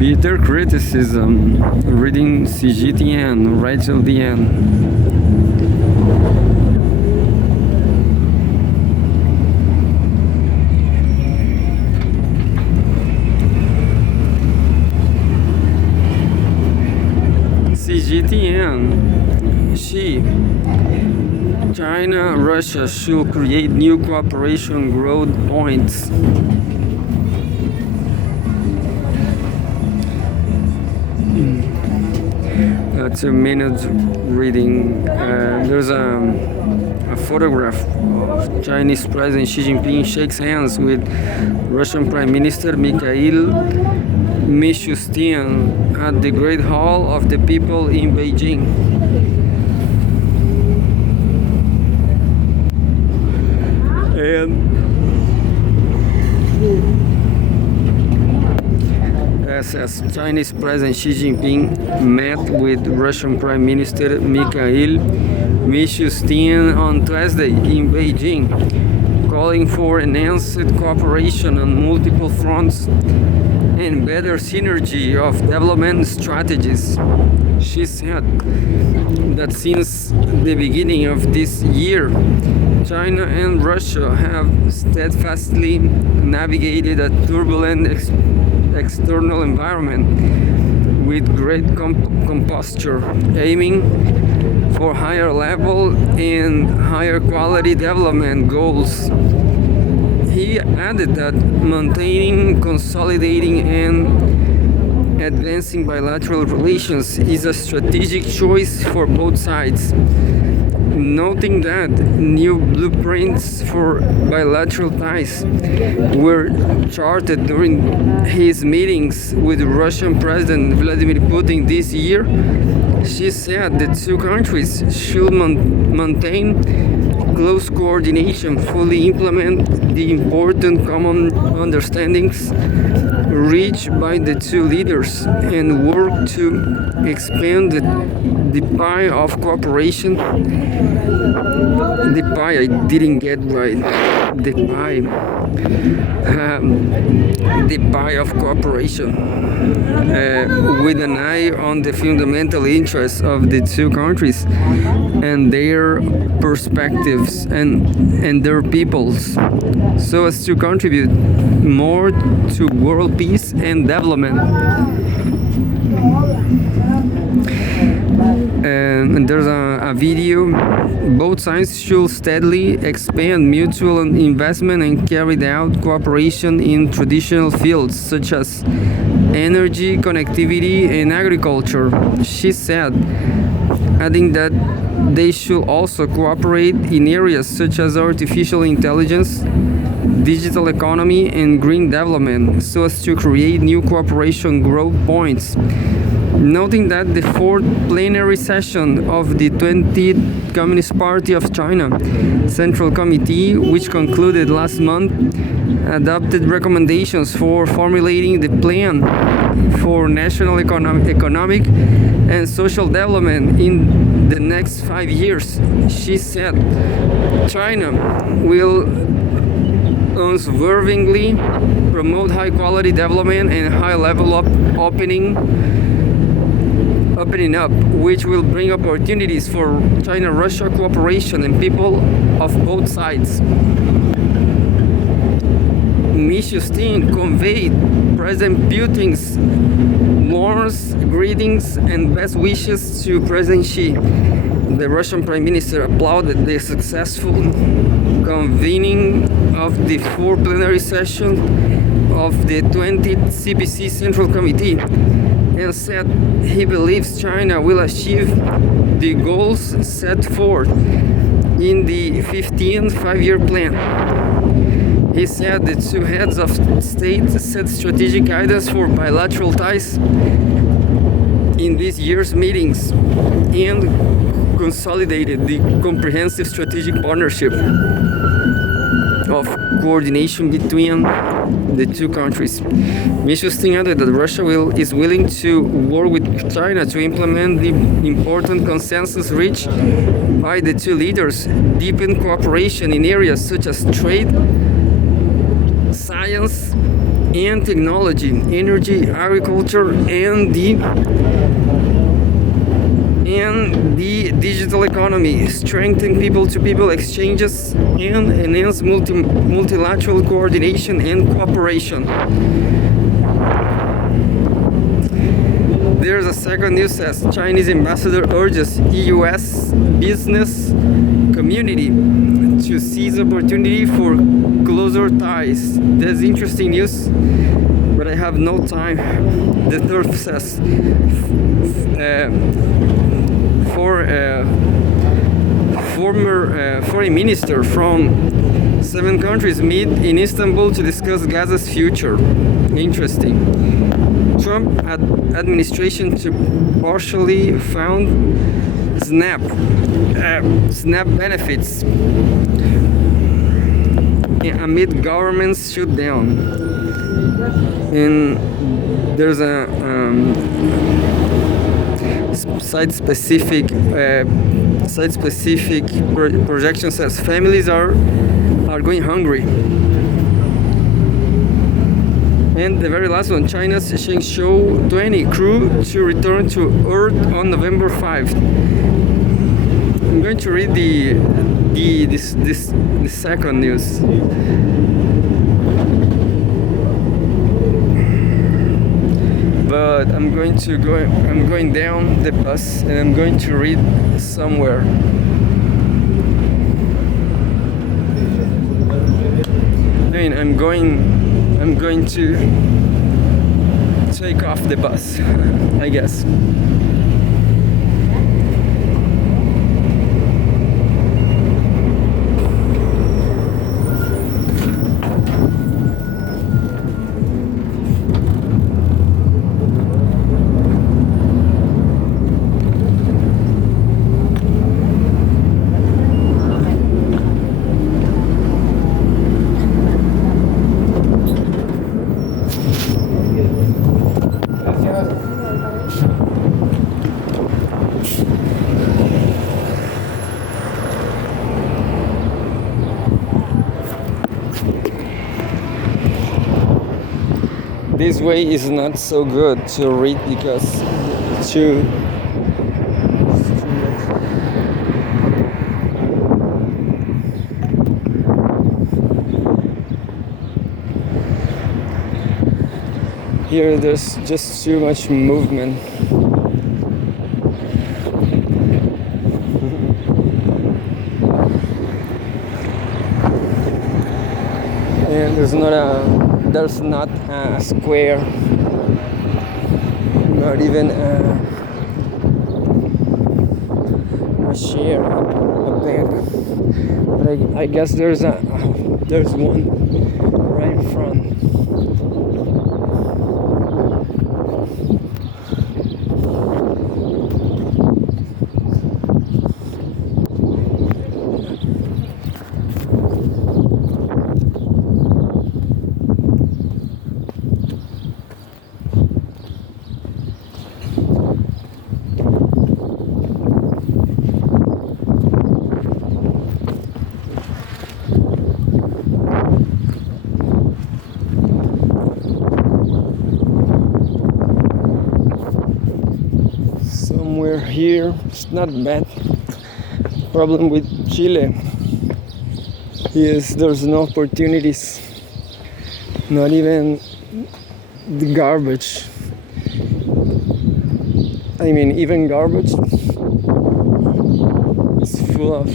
Bitter criticism. Reading Cgtn right till the end. Cgtn. China, Russia should create new cooperation growth points. That's a minute reading. There's a photograph of Chinese President Xi Jinping shakes hands with Russian Prime Minister Mikhail Mishustin at the Great Hall of the People in Beijing. And as Chinese President Xi Jinping met with Russian Prime Minister Mikhail Mishustin on Tuesday in Beijing, calling for enhanced cooperation on multiple fronts and better synergy of development strategies. She said that since the beginning of this year, China and Russia have steadfastly navigated a turbulent external environment with great composure, aiming for higher level and higher quality development goals. He added that maintaining, consolidating, and advancing bilateral relations is a strategic choice for both sides, noting that new blueprints for bilateral ties were charted during his meetings with Russian President Vladimir Putin this year. She said the two countries should maintain close coordination, fully implement the important common understandings reached by the two leaders, and work to expand the pie of cooperation. The pie, I didn't get right. The pie. The pie of cooperation. With an eye on the fundamental interests of the two countries and their perspectives and their peoples, so as to contribute more to world peace and development. And there's a video. Both sides should steadily expand mutual investment and carry out cooperation in traditional fields such as energy, connectivity, and agriculture, she said, adding that they should also cooperate in areas such as artificial intelligence, digital economy, and green development, so as to create new cooperation growth points. Noting that the fourth plenary session of the 20th Communist Party of China Central Committee, which concluded last month, adopted recommendations for formulating the plan for national economic and social development in the next 5 years. She said China will unswervingly promote high-quality development and high-level opening up, which will bring opportunities for China-Russia cooperation and people of both sides. Mishustin conveyed President Putin's warmth, greetings, and best wishes to President Xi. The Russian Prime Minister applauded the successful convening of the fourth plenary session of the 20th CPC Central Committee and said he believes China will achieve the goals set forth in the 15th five-year plan. He said the two heads of state set strategic guidance for bilateral ties in this year's meetings and consolidated the comprehensive strategic partnership of coordination between the two countries. Mishustin added that Russia is willing to work with China to implement the important consensus reached by the two leaders, deepen cooperation in areas such as trade, science, and technology, energy, agriculture, and the digital economy, strengthen people-to-people exchanges, and enhance multilateral coordination and cooperation. There's a second news says Chinese ambassador urges US business community to seize opportunity for closer ties. That's interesting news, but I have no time. The third says former foreign minister from 7 countries meet in Istanbul to discuss Gaza's future. Interesting. Trump administration to partially fund SNAP benefits amid government's shutdown. And there's a site-specific projection says families are going hungry. And the very last one, China's Shenzhou 20 crew to return to Earth on November 5th. I'm going to read the second news. But I'm going down the bus and I'm going to read somewhere. I mean, I'm going to take off the bus, I guess. This way is not so good to read because here there's just too much movement. And there's not a square, not even a chair, a bank. But I guess there's one right in front. Here it's not bad. Problem with Chile is there's no opportunities, not even the garbage. I mean, even garbage is full of,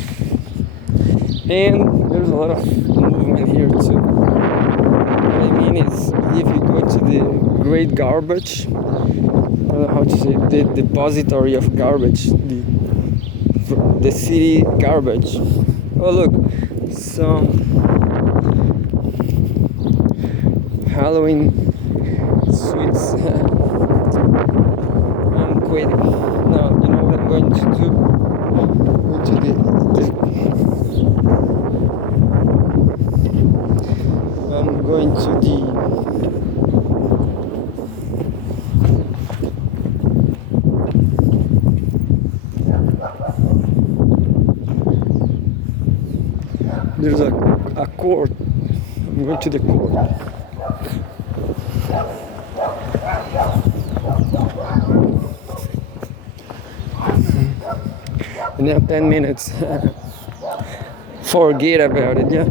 and there's a lot of movement here too. What I mean is, if you go to the great garbage, I don't know how to say it, the depository of garbage, the city garbage. Oh look, some Halloween sweets. I'm quitting. Now you know what I'm going to do. Go to I'm going to the there's a court. I'm going to the court. 10 minutes. Forget about it, yeah.